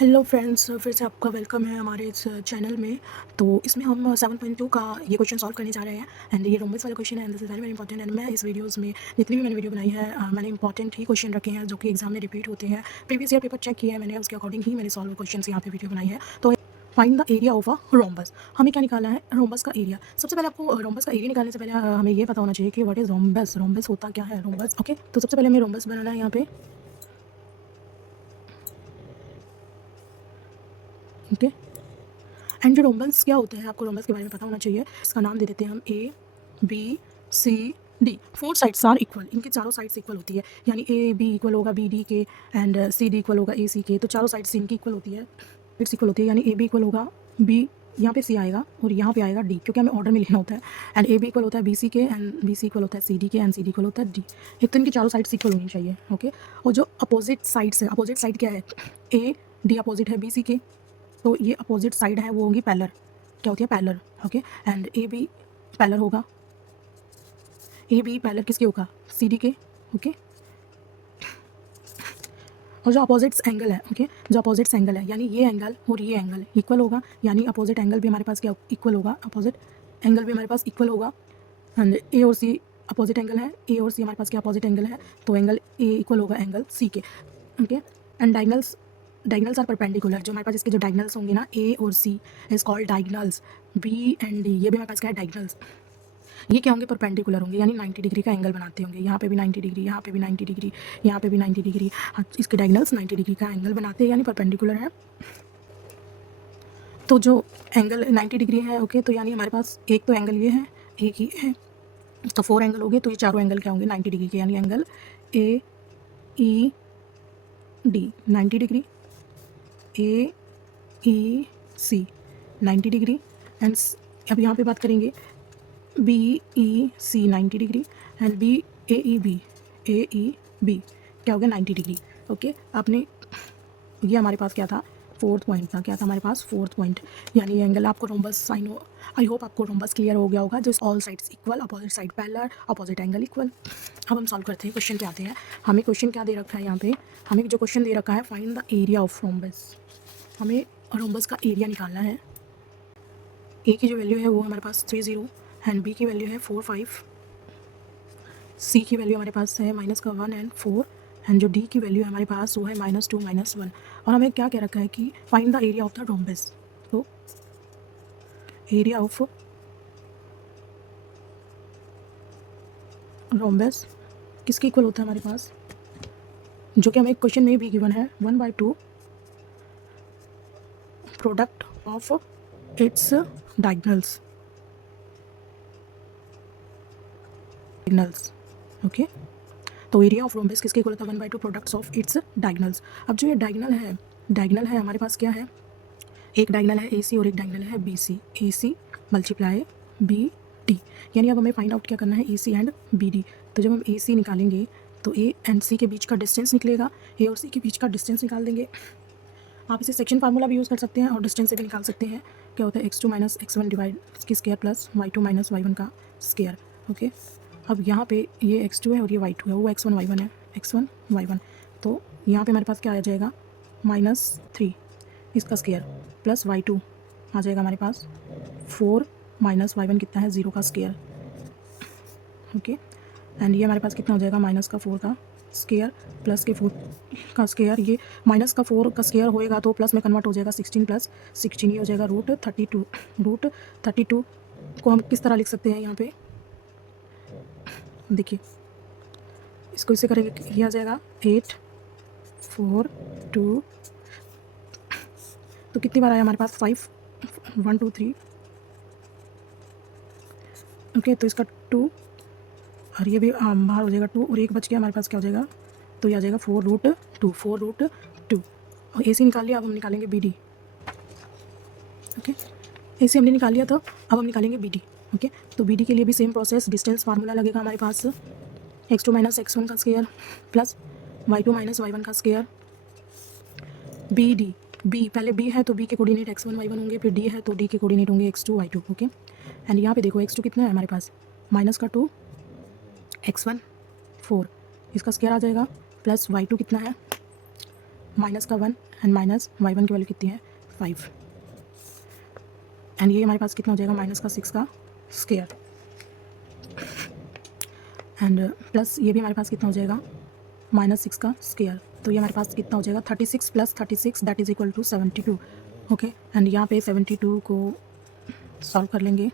Hello friends, फिर से आपका वेलकम है हमारे इस चैनल में। तो इसमें हम 7.2 का ये क्वेश्चन सॉल्व करने जा रहे हैं एंड ये रोमन्स वाला क्वेश्चन है and this is very very important. And मैं इस वीडियोस में जितनी भी मैंने वीडियो बनाई है मैंने इंपॉर्टेंट ही क्वेश्चन रखे हैं जो कि एग्जाम में रिपीट होते हैं। प्रीवियस ईयर पेपर चेक किया है मैंने, उसके अकॉर्डिंग ही मैंने सॉल्व क्वेश्चन यहाँ पे वीडियो बनाई है। तो find the area of a rhombus. हमें क्या निकालना है? रोम्बस का एरिया। सबसे पहले आपको रोम्बस का एरिया निकालने से पहले हमें ये पता होना चाहिए कि व्हाट इज रोम्बस। रोम्बस होता क्या है रोम्बस? ओके, तो सबसे पहले हमें रोम्बस बनाना है यहाँ पे। ओके, एंड जो रोम्बस क्या होता है आपको रोम्बस के बारे में पता होना चाहिए। इसका नाम दे देते हैं हम A B C D. Four sides are equal, इनकी चारों साइड्स इक्वल होती है, यानी ए बी इक्वल होगा बी डी के एंड सी डी इक्वल होगा ए सी के। तो चारों साइड्स इनकी इक्वल होती है, इट्स इक्वल होती है, यानी ए बी इक्वल होगा बी, यहाँ पे सी आएगा और यहाँ पे आएगा डी, क्योंकि हमें ऑर्डर में लिखना होता है। एंड ए बी इक्वल होता है बी सी के एंड बी सी इक्वल होता है सी डी के एंड सी डी इक्वल होता है डी। एक तो इनकी चारों साइड्स इक्वल होनी चाहिए। ओके, और जो अपोजिट साइड्स है, अपोजिट साइड क्या है? ए डी अपोजिट है बी सी के, तो ये अपोजिट साइड है वो होगी पैरेलल। क्या होती है? Parallel. Okay, and A B parallel होगा, ए बी पैरेलल किसके होगा? सी डी के। ओके, और जो अपोजिट्स एंगल है, ओके, जो अपोजिट्स एंगल है यानी ये एंगल और ये एंगल इक्वल होगा, यानी अपोजिट एंगल भी हमारे पास क्या इक्वल होगा? अपोजिट एंगल भी हमारे पास इक्वल होगा। एंड ए और सी अपोजिट एंगल है, ए और सी हमारे पास क्या अपोजिट एंगल है, तो एंगल ए इक्वल होगा एंगल सी के। Okay, and diagonals are perpendicular. जो हमारे पास इसके जो डायगनल्स होंगे ना, ए और C is called diagonals. B and D ये भी हमारे पास क्या है? डायगनल्स। ये क्या होंगे? परपेंडिकुलर होंगे, यानी 90 डिग्री का एंगल बनाते होंगे। यहाँ पे भी 90 डिग्री, यहाँ पे भी 90 डिग्री, यहाँ पे भी 90 डिग्री। हाँ, इसके डायगनल्स 90 डिग्री का एंगल बनाते हैं, यानी परपेंडिकुलर है। तो जो एंगल 90 डिग्री है, ओके, तो यानी हमारे पास एक तो एंगल ये है, एक ही है, तो 4 एंगल हो गए। तो ये चारों एंगल क्या होंगे? 90 डिग्री के, यानी angle A E D 90 degree, A E C 90 degree and अब यहाँ पे बात करेंगे B E C 90 degree and B A E B क्या हो गया? 90 डिग्री। ओके, आपने ये हमारे पास क्या था? फोर्थ पॉइंट था। क्या था हमारे पास? फोर्थ पॉइंट, यानी ये एंगल आपको रोम्बस आई होप आपको रोम्बस क्लियर हो गया होगा। जो all sides equal, opposite side parallel, opposite angle equal. अब हम सॉल्व करते हैं, क्वेश्चन पे आते हैं। हमें क्वेश्चन क्या दे रखा है यहाँ पे? हमें जो क्वेश्चन दे रखा है, find the area of rhombus. हमें रोम्बस का एरिया निकालना है। ए की जो वैल्यू है वो हमारे पास 30 एंड बी की वैल्यू है 45, सी की वैल्यू हमारे पास है -1 एंड 4 एंड जो डी की वैल्यू है हमारे पास वो है -2 -1। और हमें क्या कह रखा है कि find the area of the rhombus. तो एरिया ऑफ रोम्बस किसके इक्वल होता है हमारे पास? जो कि हमें क्वेश्चन में भी गिवन है, 1/2 product of its diagonals. Okay, तो एरिया ऑफ रोम्बस किसके इक्वल होता है? 1/2 प्रोडक्ट्स ऑफ इट्स डायगनल्स। अब जो ये डायगनल है हमारे पास क्या है? एक डायगनल है ए सी और एक डायगनल है बी सी। ए सी मल्टीप्लाई बी डी, यानी अब हमें फाइंड आउट क्या करना है? ए सी एंड बी डी। तो जब हम ए सी निकालेंगे तो ए एंड सी के बीच का डिस्टेंस निकलेगा, ए और सी के बीच का डिस्टेंस निकाल देंगे। आप इसे सेक्शन फार्मूला भी यूज़ कर सकते हैं और डिस्टेंस से भी निकाल सकते हैं। क्या होता है? x2 - x1 डिवाइड की स्केयर प्लस y2 - y1 का स्केयर। ओके, अब यहाँ पे ये x2 है और ये y2 है, वो x1 y1 है, x1 y1। तो यहाँ पे हमारे पास क्या आ जाएगा? -3 इसका स्केयर प्लस y2 आ जाएगा हमारे पास 4 -y1 कितना है? 0 का स्केयर। ओके, एंड ये हमारे पास कितना हो जाएगा? -4 का स्केयर प्लस के 4 का स्केयर। ये -4 का स्केयर होएगा तो प्लस में कन्वर्ट हो जाएगा 16 + 16, ये हो जाएगा √32। √32 को हम किस तरह लिख सकते हैं? यहाँ पे देखिए, इसको इससे करेंगे, ये आ जाएगा 8 4 2। तो कितनी बार आया हमारे पास? 5 1 2 3। ओके, तो इसका 2 और ये भी बाहर हो जाएगा 2 और एक बच गया हमारे पास, क्या हो जाएगा? तो ये आ जाएगा 4√2 4√2। और ए सी निकाल लिया, अब हम निकालेंगे बी डी। ओके, ए सी हमने निकाल लिया, तो अब हम निकालेंगे बी डी। ओके, तो बी डी के लिए भी सेम प्रोसेस, डिस्टेंस फार्मूला लगेगा हमारे पास, x2 - x1 का स्केयर प्लस y2 - y1 का स्केयर। बी डी, बी पहले बी है तो बी के कोऑर्डिनेट x1 y1 होंगे, फिर डी है तो डी के कोऑर्डिनेट होंगे x2 y2। ओके, एंड यहाँ पे देखो x2 कितना है हमारे पास? -2 x1 4, इसका स्केयर आ जाएगा, प्लस y2 कितना है? माइनस का 1 एंड माइनस y1 की वैल्यू कितनी है 5 एंड ये हमारे पास कितना हो जाएगा माइनस का 6 का स्क्वायर एंड प्लस ये भी हमारे पास कितना हो जाएगा माइनस 6 का स्क्वायर। तो ये हमारे पास कितना हो जाएगा 36 plus 36 that is equal to 72। Okay and यहाँ पे 72 को सॉल्व कर लेंगे।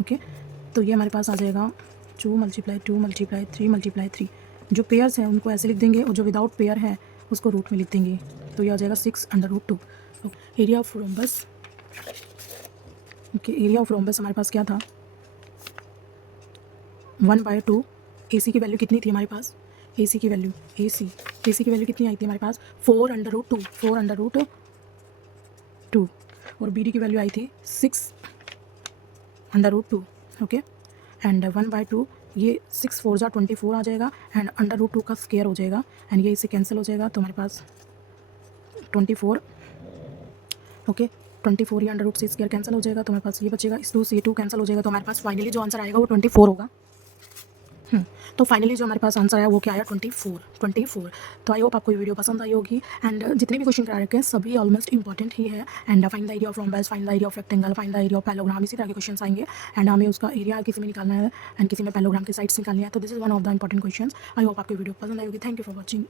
ओके तो ये हमारे पास आ जाएगा 2 मल्टीप्लाई 2 मल्टीप्लाई 3 मल्टीप्लाई 3। जो पेयर्स हैं उनको ऐसे लिख देंगे और जो विदाउट पेयर है उसको रूट में लिख देंगे। तो ये आ जाएगा 6/√2। Area of rhombus. Okay area of rhombus हमारे पास क्या था 1/2। AC की वैल्यू कितनी थी हमारे पास AC की वैल्यू AC की वैल्यू कितनी आई थी हमारे पास 4/2 और BD की वैल्यू आई थी 6/2। ओके एंड 1/2 ये 6 4 जा 24 आ जाएगा एंड √2 का स्क्वायर हो जाएगा एंड ये इससे कैंसिल हो जाएगा। तो हमारे पास 24 ओके 24 ये √2 से स्क्वायर कैंसिल हो जाएगा। तो हमारे पास ये बचेगा इस 2 से 2 कैंसिल हो जाएगा। तो हमारे पास फाइनली जो आंसर आएगा वो 24 होगा। तो फाइनली जो हमारे पास आंसर आया वो क्या आया 24। तो आई होप आपको ये वीडियो पसंद आई होगी एंड जितने भी क्वेश्चन करा रखे हैं सभी ऑलमोस्ट इंपॉर्टेंट ही है and find the area of rhombus, find the area of rectangle, find the area of parallelogram, इसी तरह के क्वेश्चन आएंगे एंड हमें उसका एरिया किसी में निकालना है एंड किसी में पैरेललोग्राम के साइड्स निकालनी है। तो this is one of the important question. I hope आपको वीडियो पसंद आई होगी। Thank you for watching.